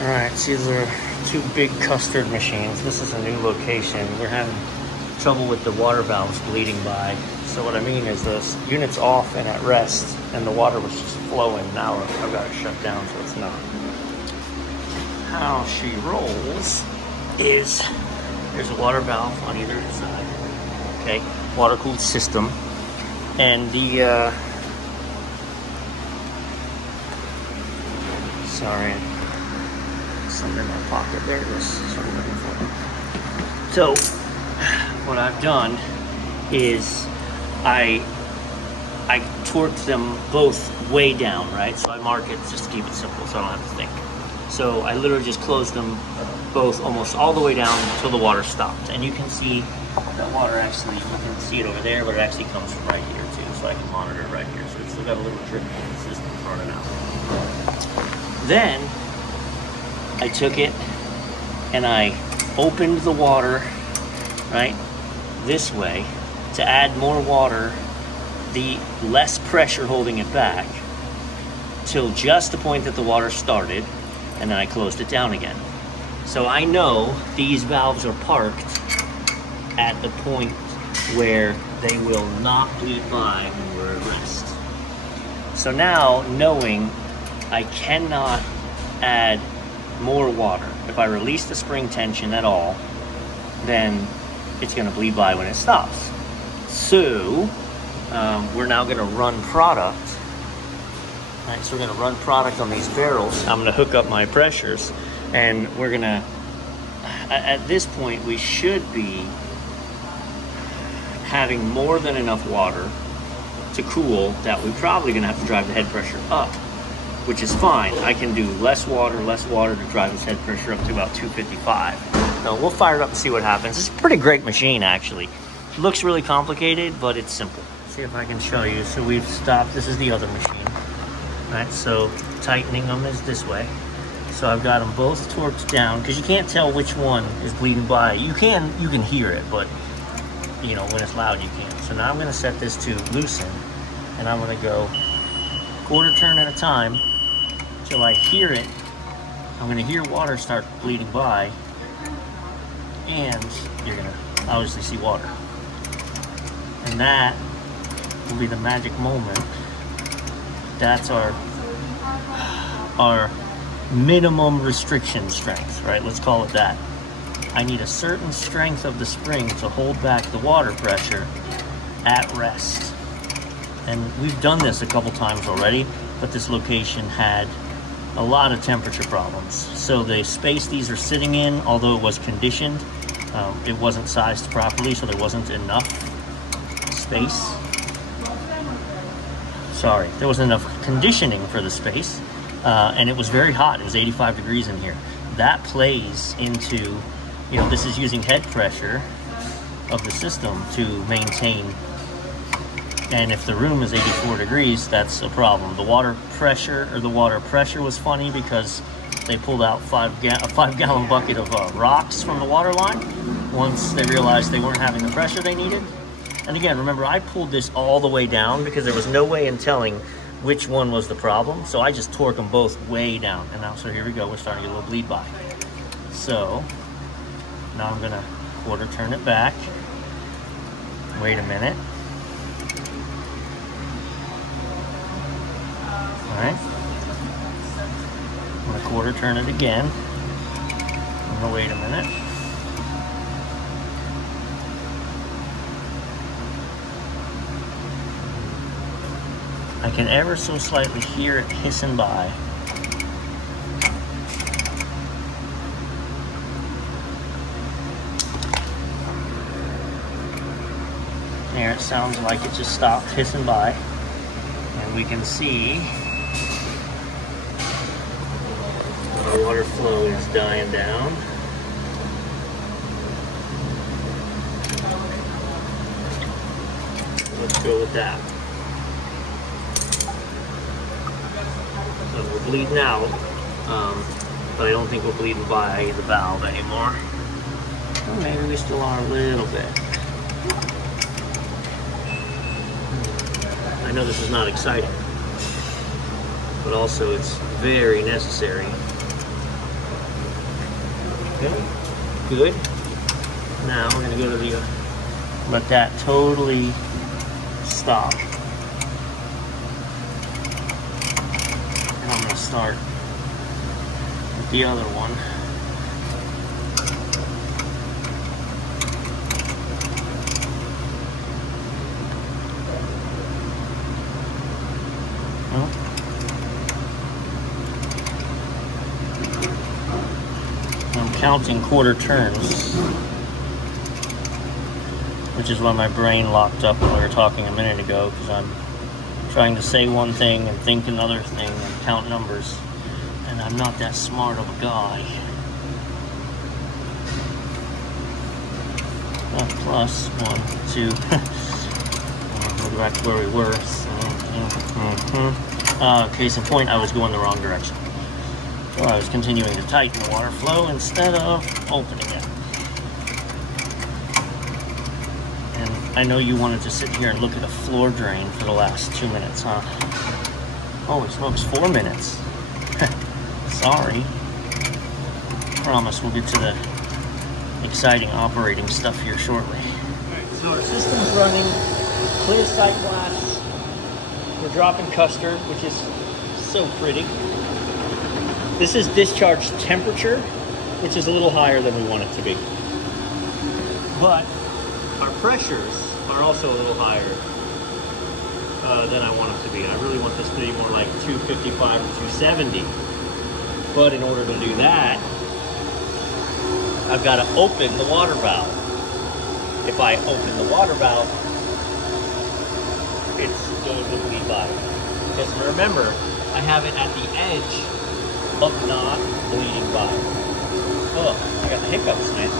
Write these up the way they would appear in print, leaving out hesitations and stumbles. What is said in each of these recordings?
Alright, so these are two big Custard machines. This is a new location. We're having trouble with the water valves bleeding by. So what I mean is this unit's off and at rest, and the water was just flowing. Now I've got it shut down so it's not. How she rolls is there's a water valve on either side. Okay, water-cooled system. And the, sorry, something in my pocket. There it is. That's what I'm looking for. So, what I've done is I torqued them both way down, right? So I mark it just to keep it simple so I don't have to think. So I literally just closed them both almost all the way down until the water stopped. And you can see that water actually, you can see it over there, but it actually comes from right here too. So I can monitor it right here. So it's still got a little drip in the system running out. Then I took it and I opened the water, right, this way to add more water, the less pressure holding it back, till just the point that the water started, and then I closed it down again. So I know these valves are parked at the point where they will not bleed by when we're at rest. So now, knowing I cannot add more water, if I release the spring tension at all, then it's gonna bleed by when it stops. So we're now gonna run product. All right, so we're gonna run product on these barrels. I'm gonna hook up my pressures, and we're gonna, at this point, we should be having more than enough water to cool that we're probably gonna have to drive the head pressure up, which is fine. I can do less water to drive this head pressure up to about 255. So we'll fire it up and see what happens. It's a pretty great machine, actually. It looks really complicated, but it's simple. See if I can show you. So we've stopped, this is the other machine. All right, so tightening them is this way. So I've got them both torqued down, because you can't tell which one is bleeding by. You can hear it, but you know, when it's loud, you can't. So now I'm gonna set this to loosen, and I'm gonna go quarter turn at a time till I hear it. I'm gonna hear water start bleeding by, and you're gonna obviously see water. And that will be the magic moment. That's our minimum restriction strength, right? Let's call it that. I need a certain strength of the spring to hold back the water pressure at rest. And we've done this a couple times already, but this location had a lot of temperature problems. So the space these are sitting in, although it was conditioned, it wasn't sized properly, so there wasn't enough space. Sorry, there wasn't enough conditioning for the space, and it was very hot. It was 85 degrees in here. That plays into, you know, this is using head pressure of the system to maintain, and if the room is 84 degrees, that's a problem. The water pressure was funny because they pulled out a 5-gallon bucket of rocks from the water line once they realized they weren't having the pressure they needed. And again, remember, I pulled this all the way down because there was no way in telling which one was the problem. So I just torqued them both way down. And now, so here we go, we're starting to get a little bleed by. So now I'm gonna quarter turn it back. Wait a minute. All right. I'm gonna quarter turn it again. I'm gonna wait a minute. I can ever so slightly hear it hissing by. There, it sounds like it just stopped hissing by. And we can see the water flow is dying down. Let's go with that. So we're bleeding out, but I don't think we're bleeding by the valve anymore. Well, maybe we still are a little bit. I know this is not exciting, but also it's very necessary Okay, good. Now we're gonna go to the, let that totally stop. And I'm gonna start with the other one. I'm counting quarter turns, which is why my brain locked up when we were talking a minute ago, because I'm trying to say one thing and think another thing and count numbers, and I'm not that smart of a guy. Plus 1, 2. We'll go back to where we were. Case in point, I was going the wrong direction. So I was continuing to tighten the water flow instead of opening it. And I know you wanted to sit here and look at a floor drain for the last 2 minutes, huh? Holy smokes, 4 minutes. Sorry. Promise we'll get to the exciting operating stuff here shortly. Alright, so our system's running. Clear sight glass. We're dropping Custard, which is so pretty. This is discharge temperature, which is a little higher than we want it to be. But our pressures are also a little higher than I want them to be. I really want this to be more like 255 or 270. But in order to do that, I've got to open the water valve. If I open the water valve, it's going to bleed by. Because remember, I have it at the edge of not bleeding by. Oh, I got the hiccups, man.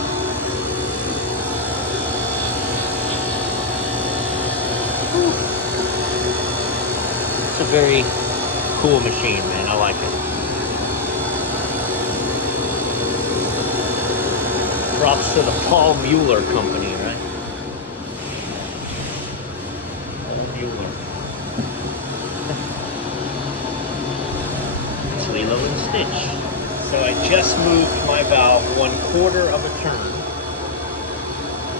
Whew. It's a very cool machine, man. I like it. Props to the Paul Mueller company, right? Paul Mueller. Lilo and Stitch. So I just moved my valve 1/4 of a turn.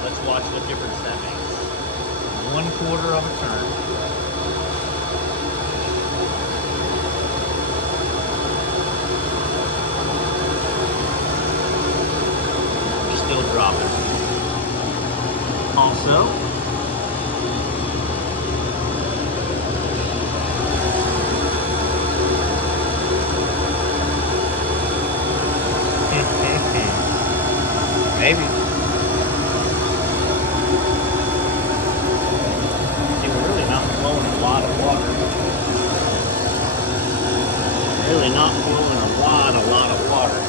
Let's watch what difference that makes. 1/4 of a turn. We're still dropping. Also, maybe. See, we're really not flowing a lot of water. Really not flowing a lot of water.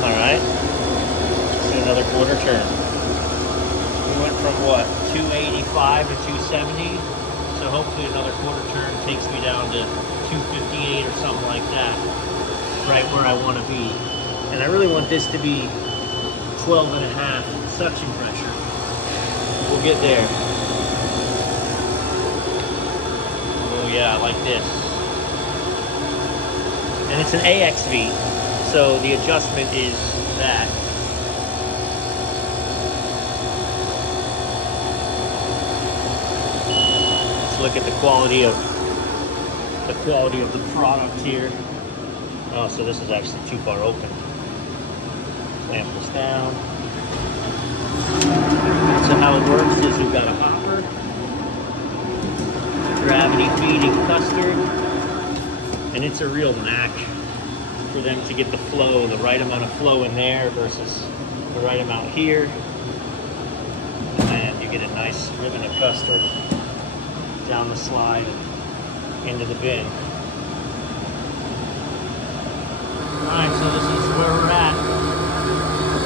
Alright. Let's do another quarter turn. We went from what? 285 to 270. So hopefully another quarter turn takes me down to 258 or something like that. Right where I want to be. And I really want this to be 12.5 suction pressure. We'll get there. Oh yeah, I like this. And it's an AXV, so the adjustment is that. Let's look at the quality of the product here. Oh, so this is actually too far open. Clamp this down. So how it works is we've got a hopper, gravity feeding Custard, and it's a real knack for them to get the flow, the right amount of flow in there versus the right amount here. And then you get a nice ribbon of Custard down the slide into the bin. Alright, so this is where we're at.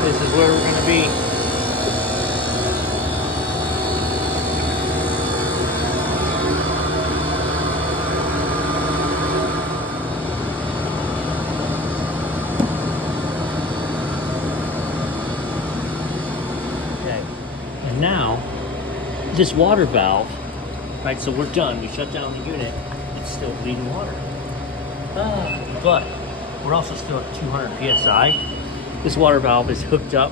This is where we're going to be. Okay, and now, this water valve, right, so we're done. We shut down the unit. It's still bleeding water. But we're we're also still at 200 PSI. This water valve is hooked up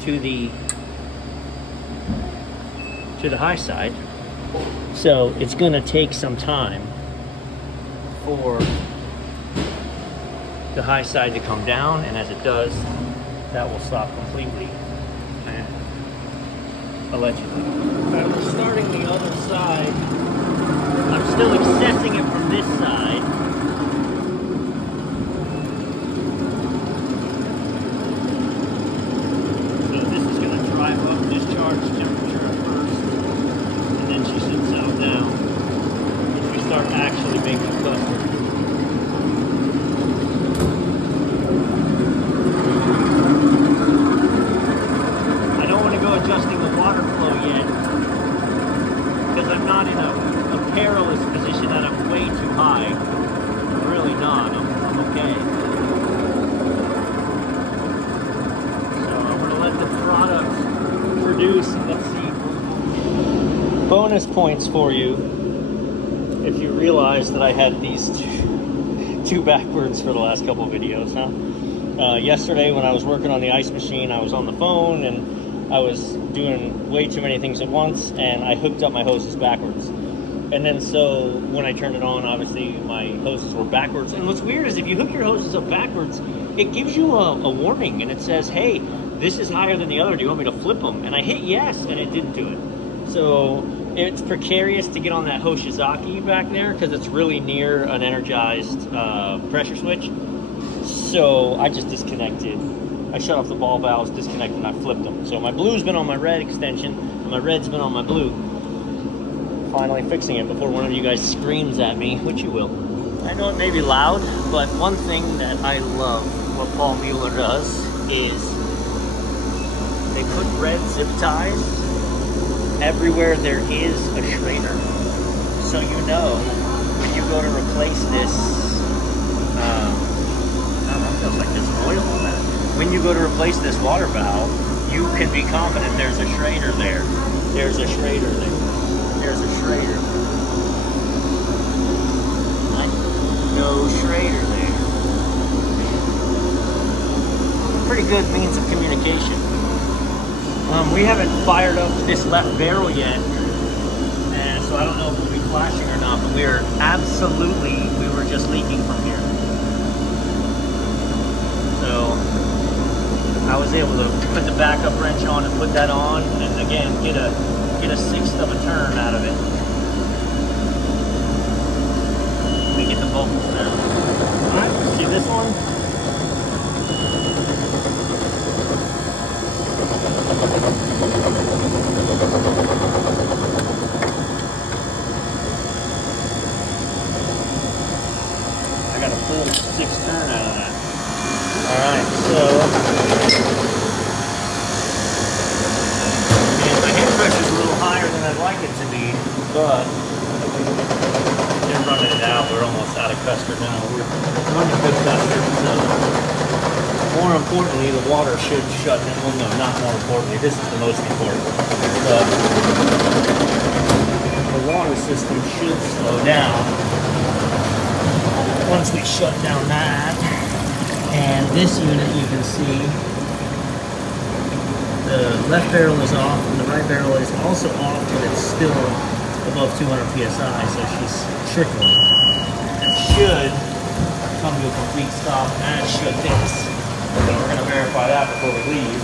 to the high side. So it's gonna take some time for the high side to come down, and as it does, that will stop completely. Allegedly. We're starting the other side. I'm still accessing it from this side. So this is going to drive up discharge temperature at first, and then she should settle down if we start actually making custard. Adjusting the water flow yet, because I'm not in a perilous position that I'm way too high. I'm really not. I'm okay. So I'm going to let the product produce. Let's see. Bonus points for you if you realize that I had these two backwards for the last couple of videos, huh? Yesterday when I was working on the ice machine, I was on the phone and I was doing way too many things at once, and I hooked up my hoses backwards. And then so when I turned it on, obviously my hoses were backwards. And what's weird is if you hook your hoses up backwards, it gives you a warning, and it says, hey, this is higher than the other. Do you want me to flip them? And I hit yes, and it didn't do it. So it's precarious to get on that Hoshizaki back there because it's really near an energized pressure switch. So I just disconnected. I shut off the ball valves, disconnected, and I flipped them. So my blue's been on my red extension, and my red's been on my blue. Finally fixing it before one of you guys screams at me, which you will. I know it may be loud, but one thing that I love what Paul Mueller does is they put red zip ties everywhere there is a Schrader. So you know when you go to replace this, I don't know, it feels like there's oil on that. When you go to replace this water valve, you can be confident there's a Schrader there. There's a Schrader there. There's a Schrader. No Schrader there. Pretty good means of communication. We haven't fired up this left barrel yet, and so I don't know if we'll be flashing or not, but we were just leaking from here. So I was able to put the backup wrench on and put that on, and again get a sixth of a turn out of it. Let me get the bubbles down. All right, see this one? I got a full sixth turn out of that. All right, so. Pressure's a little higher than I'd like it to be, but they're running it out. We're almost out of custard now. We're running good custard, so more importantly, the water should shut down. Well, no, not more importantly. This is the most important. The water system should slow down once we shut down that. And this unit, you can see, the left barrel is off and the right barrel is also off, but it's still above 200 PSI, so she's trickling. It should come to a complete stop, and should this. So we're going to verify that before we leave.